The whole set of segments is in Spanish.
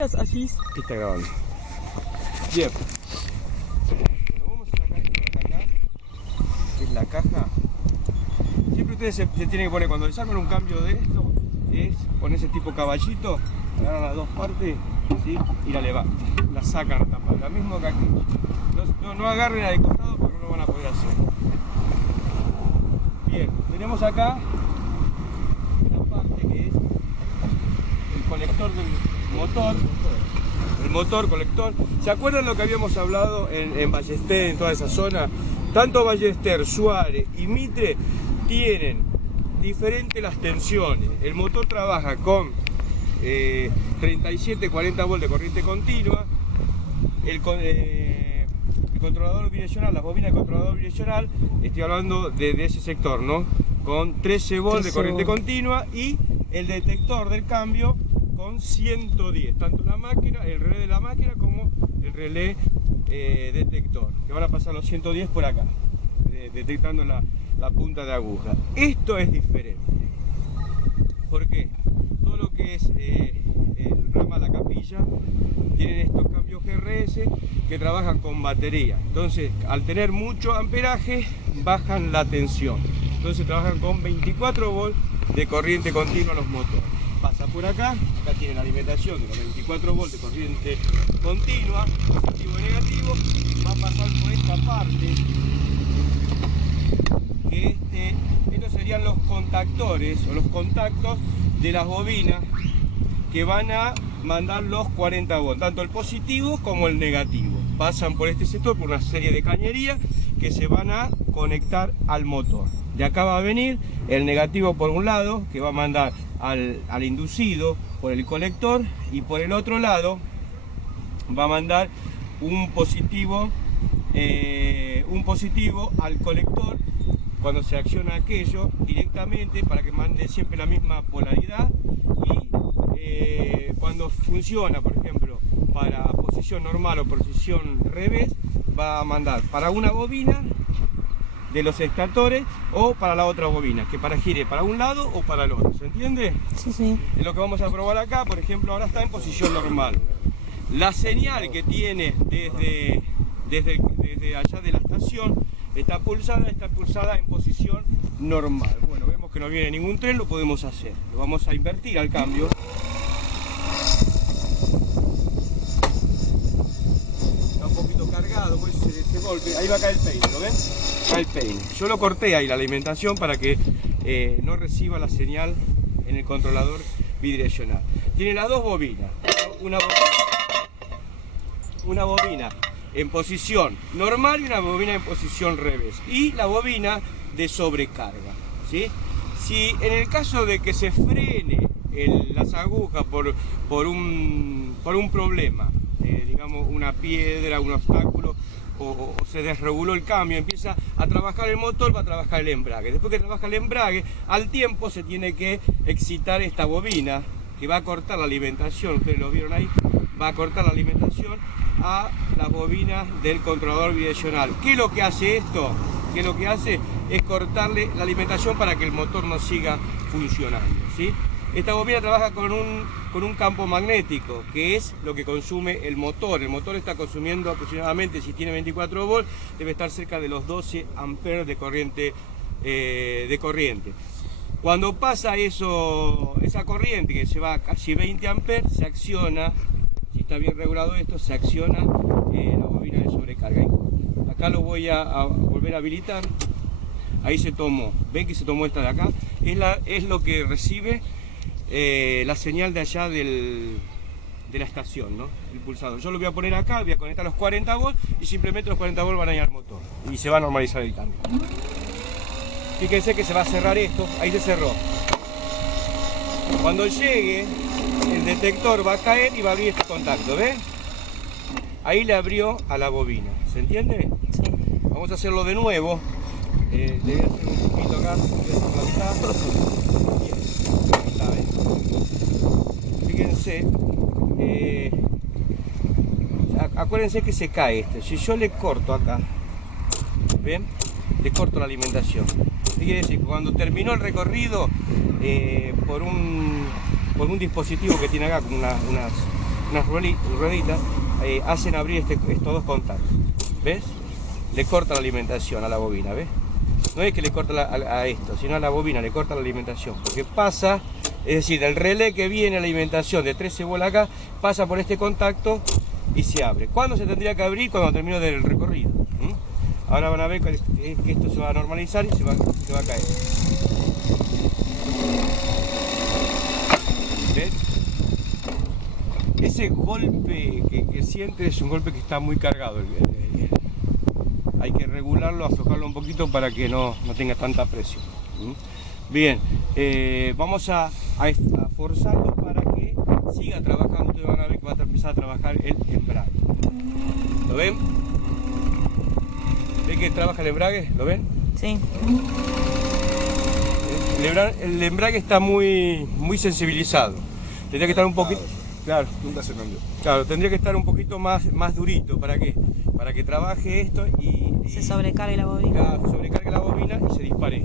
Así que está grabando. Bien. Bueno, vamos a sacar esto de acá, que es la caja. Siempre ustedes se tienen que poner, cuando les arman un cambio de esto, es ponerse tipo caballito, agarran las dos partes, ¿sí? Y la levantan, la sacan a tapar, la misma que aquí. No agarren a de costado porque no lo van a poder hacer. Bien, tenemos acá una parte que es el conector del motor, el motor colector. ¿Se acuerdan lo que habíamos hablado en Ballester, en toda esa zona? Tanto Ballester, Suárez y Mitre tienen diferentes las tensiones. El motor trabaja con 37-40 volts de corriente continua. El controlador bidireccional, las bobinas de controlador bidireccional, estoy hablando de ese sector, ¿no? Con 13 volts de corriente continua, y el detector del cambio con 110, tanto la máquina, el relé de la máquina como el relé detector, que van a pasar los 110 por acá, detectando la punta de aguja. Esto es diferente. ¿Por qué? Todo lo que es el rama la capilla tienen estos cambios GRS que trabajan con batería. Entonces, al tener mucho amperaje, bajan la tensión. Entonces trabajan con 24 volts de corriente continua los motores. Pasa por acá, acá tiene la alimentación de los 24 volts de corriente continua, positivo y negativo. Va a pasar por esta parte, que estos serían los contactores o los contactos de las bobinas que van a mandar los 40 volts, tanto el positivo como el negativo. Pasan por este sector por una serie de cañerías que se van a conectar al motor. De acá va a venir el negativo por un lado, que va a mandar al inducido por el colector, y por el otro lado va a mandar un positivo al colector cuando se acciona aquello directamente, para que mande siempre la misma polaridad. Y cuando funciona, por ejemplo, para posición normal o posición revés, va a mandar para una bobina de los extractores o para la otra bobina, que gire para un lado o para el otro. ¿Se entiende? Sí, sí. Es lo que vamos a probar acá. Por ejemplo, ahora está en posición normal. La señal que tiene desde allá de la estación está pulsada en posición normal. Bueno, vemos que no viene ningún tren, lo podemos hacer. Lo vamos a invertir al cambio. Está un poquito cargado, por eso se golpe. Ahí va a caer el peine, ¿lo ven? Cae el peine. Yo lo corté ahí la alimentación para que no reciba la señal en el controlador bidireccional. Tiene las dos bobinas. Una bobina en posición normal y una bobina en posición revés, y la bobina de sobrecarga, ¿sí? Si en el caso de que se frene las agujas por un problema, digamos una piedra, un obstáculo, o se desreguló el cambio, empieza a trabajar el motor, va a trabajar el embrague. Después que trabaja el embrague, al tiempo se tiene que excitar esta bobina, que va a cortar la alimentación, ustedes lo vieron ahí, va a cortar la alimentación a las bobinas del controlador bidireccional. ¿Qué es lo que hace esto? ¿Qué es lo que hace? Es cortarle la alimentación para que el motor no siga funcionando, ¿sí? Esta bobina trabaja con un campo magnético, que es lo que consume el motor. El motor está consumiendo aproximadamente, si tiene 24 volts, debe estar cerca de los 12 amperes de corriente. Cuando pasa esa corriente, que se va a casi 20 amperes, se acciona. Si está bien regulado esto, se acciona la bobina de sobrecarga. Acá lo voy a volver a habilitar. Ahí se tomó. ¿Ven que se tomó esta de acá? Es lo que recibe la señal de allá de la estación, ¿no? El pulsador. Yo lo voy a poner acá, voy a conectar los 40 volts y simplemente los 40 volts van a ir al motor y se va a normalizar el cambio. Fíjense que se va a cerrar esto. Ahí se cerró. Cuando llegue, el detector va a caer y va a abrir este contacto, ¿ven? Ahí le abrió a la bobina, ¿se entiende? Sí. Vamos a hacerlo de nuevo. Le voy a hacer un poquito acá, bien, ahí está, ¿ven? Fíjense, acuérdense que se cae este. Si yo le corto acá, ¿ven? Le corto la alimentación. Fíjense que cuando terminó el recorrido, por un dispositivo que tiene acá con unas rueditas, hacen abrir estos dos contactos. ¿Ves? Le corta la alimentación a la bobina, ¿ves? No es que le corta a esto, sino a la bobina le corta la alimentación. Porque pasa, es decir, el relé que viene a la alimentación de 13 bolas acá, pasa por este contacto y se abre. ¿Cuándo se tendría que abrir? Cuando termino del recorrido. Ahora van a ver que esto se va a normalizar y se va a caer. ¿Ves? Ese golpe que siente es un golpe que está muy cargado. Hay que regularlo, aflojarlo un poquito para que no tenga tanta presión. Bien, vamos a forzarlo para que siga trabajando. Ustedes van a ver que va a empezar a trabajar el embrague. ¿Lo ven? ¿Ven que trabaja el embrague? ¿Lo ven? Sí. El embrague está muy sensibilizado. Tendría que estar un poquito... Claro. Nunca se cambió. Claro, tendría que estar un poquito más durito. ¿Para qué? Para que trabaje esto y se sobrecargue la bobina. Claro, se sobrecargue la bobina y se dispare.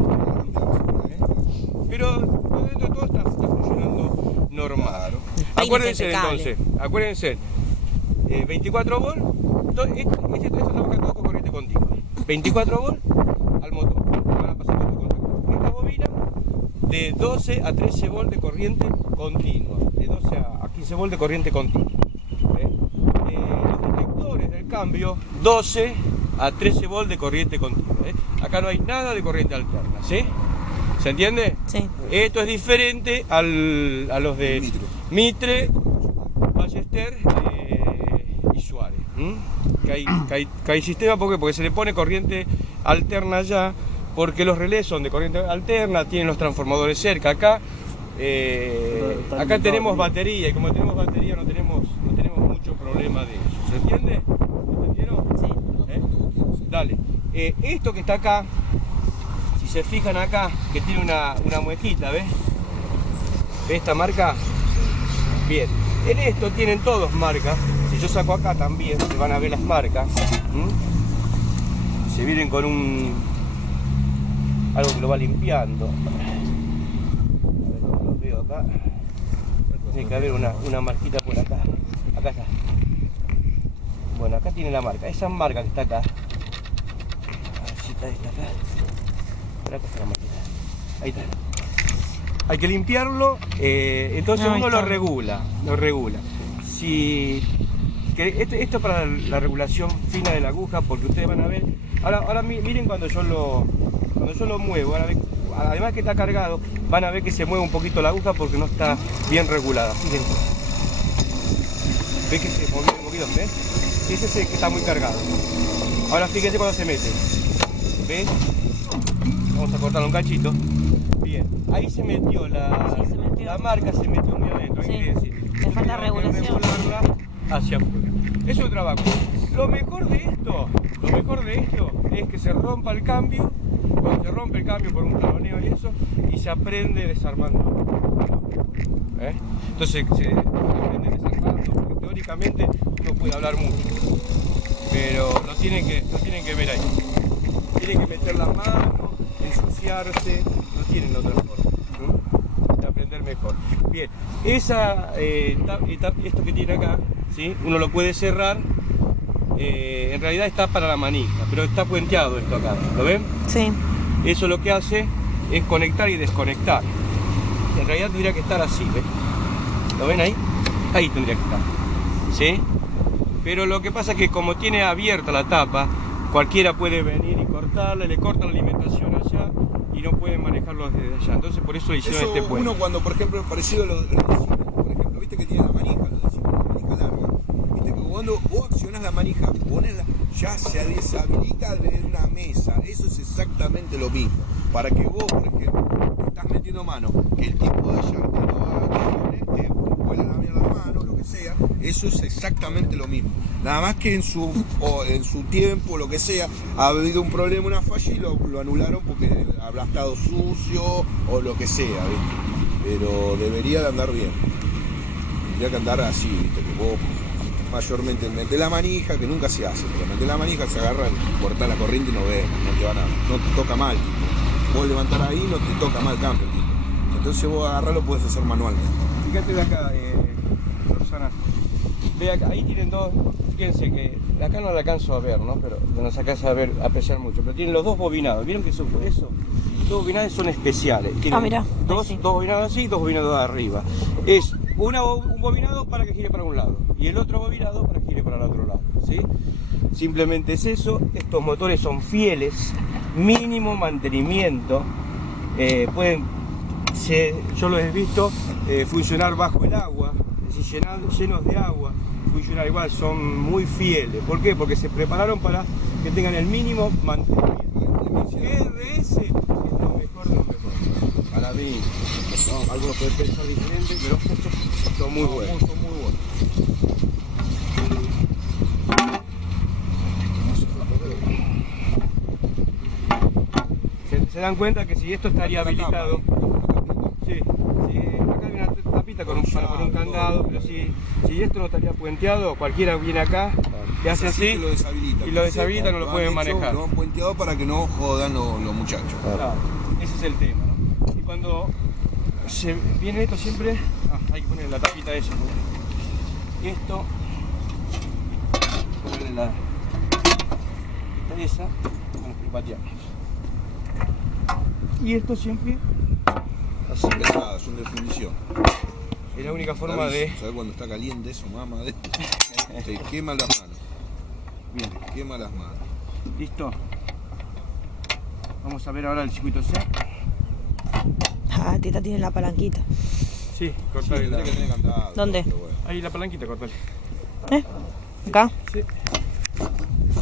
Pero dentro de todo está funcionando normal. Claro. Acuérdense entonces, 24 volt, esto trabaja todo con corriente continua. 24 volt al motor, van a pasar por esta bobina de 12 a 13 volt de corriente continua, de 12 a 15 volt de corriente continua. Los detectores del cambio, 12 a 13 volt de corriente continua. Acá no hay nada de corriente alterna, ¿sí? ¿Se entiende? Sí. Esto es diferente a los de Mitre, Ballester y Suárez. Que hay sistema porque se le pone corriente alterna ya, porque los relés son de corriente alterna, tienen los transformadores cerca. Acá tenemos batería, y como tenemos batería no tenemos mucho problema de eso. ¿Se entiende? ¿Entendieron? Sí. Dale. Esto que está acá, si se fijan acá, que tiene una muejita, ¿ves? ¿Ves esta marca? Bien. En esto tienen todos marcas. Si yo saco acá también, se van a ver las marcas. Se vienen con algo que lo va limpiando. A ver, no lo veo acá. Tiene que haber una marquita por acá. Acá está. Bueno, acá tiene la marca. Esa marca que está acá. A ver si está esta acá. Por acá está la marquita. Ahí está. Hay que limpiarlo, entonces uno lo regula. Esto es para la regulación fina de la aguja, porque ustedes van a ver. Ahora miren cuando yo lo muevo, van a ver, además que está cargado, van a ver que se mueve un poquito la aguja porque no está bien regulada. Fíjense. ¿Ves que se movió? ¿Ves? Ese es el que está muy cargado. Ahora fíjense cuando se mete. ¿Ves? Vamos a cortarlo un cachito. Bien, ahí se metió la marca, se metió muy adentro. Sí. Le falta regulación. Regularla hacia afuera. Eso es el trabajo. Lo mejor de esto es que se rompa el cambio. Cuando se rompe el cambio por un taloneo y eso, y se aprende desarmando. Entonces se aprende desarmando, porque teóricamente uno puede hablar mucho, pero lo tienen que ver ahí. Tienen que meter la mano, ensuciarse, no tienen otra forma, de aprender mejor. Bien, esto que tiene acá, ¿sí? Uno lo puede cerrar, en realidad está para la manija, pero está puenteado esto acá, ¿lo ven? Sí. Eso lo que hace es conectar y desconectar. En realidad tendría que estar así, ¿ves? ¿Lo ven ahí? Ahí tendría que estar, ¿sí? Pero lo que pasa es que como tiene abierta la tapa, cualquiera puede venir y cortarla, le corta la alimentación allá y no pueden manejarlo desde allá. Entonces por eso hicieron este puente. Uno cuando, por ejemplo, es parecido a los de por ejemplo, viste que tiene la manija, la manija larga. Viste que cuando vos accionás la manija, ya se deshabilita de una mesa. Eso es exactamente lo mismo. Para que vos, por ejemplo, estás metiendo mano, que el tipo de allá te no accione, te vuela la mierda la mano, lo que sea, eso es exactamente lo mismo. Nada más que en su tiempo, lo que sea, ha habido un problema, una falla y lo anularon porque habrá estado sucio o lo que sea, ¿viste? Pero debería de andar bien. Tendría que andar así, ¿viste? Que vos mayormente metés la manija, que nunca se hace, pero metés la manija, se agarra, corta la corriente y no te toca mal. Vos levantar ahí no te toca mal cambio, tipo. Entonces vos agarrarlo puedes hacer manualmente. Fíjate de acá, Rosana. Vea, ahí tienen dos, fíjense que acá no la alcanzo a ver, ¿no? Pero no se alcanza a ver, a apreciar mucho, pero tienen los dos bobinados. ¿Vieron que son por eso? Dos bobinados son especiales. Tienen mirá, dos, ahí sí. dos bobinados así y dos bobinados arriba. Es un bobinado para que gire para un lado y el otro bobinado para que gire para el otro lado, ¿sí? Simplemente es eso. Estos motores son fieles, mínimo mantenimiento. Yo los he visto funcionar bajo el agua, es decir, llenos de agua, funcionar igual, son muy fieles. ¿Por qué? Porque se prepararon para que tengan el mínimo mantenimiento. RS es lo mejor de lo mejor. Para mí, no, algunos pueden pensar diferente, pero son muy buenos. Son muy buenos. Se dan cuenta que si esto estaría habilitado, sí, acá hay una tapita con un candado, pero si esto no estaría puenteado, cualquiera viene acá, le hace así y lo deshabilita, no lo pueden manejar. Lo han puenteado para que no jodan los muchachos. Claro, ese es el tema, ¿no? Y cuando se viene esto siempre, hay que poner la tapita esa. Esto, ponerle la esa, bueno, y pateamos. Y esto siempre así. Pesadas, son de fundición. Es la única forma de... ¿Sabes cuando está caliente eso, mamá? Te quema las manos. Bien, Te quema las manos. listo. Vamos a ver ahora el circuito C. Ah, Tita tiene la palanquita. Sí, cortale Tendré que tener candado. ¿Dónde? pero bueno. Ahí la palanquita, cortale. ¿Acá? Sí.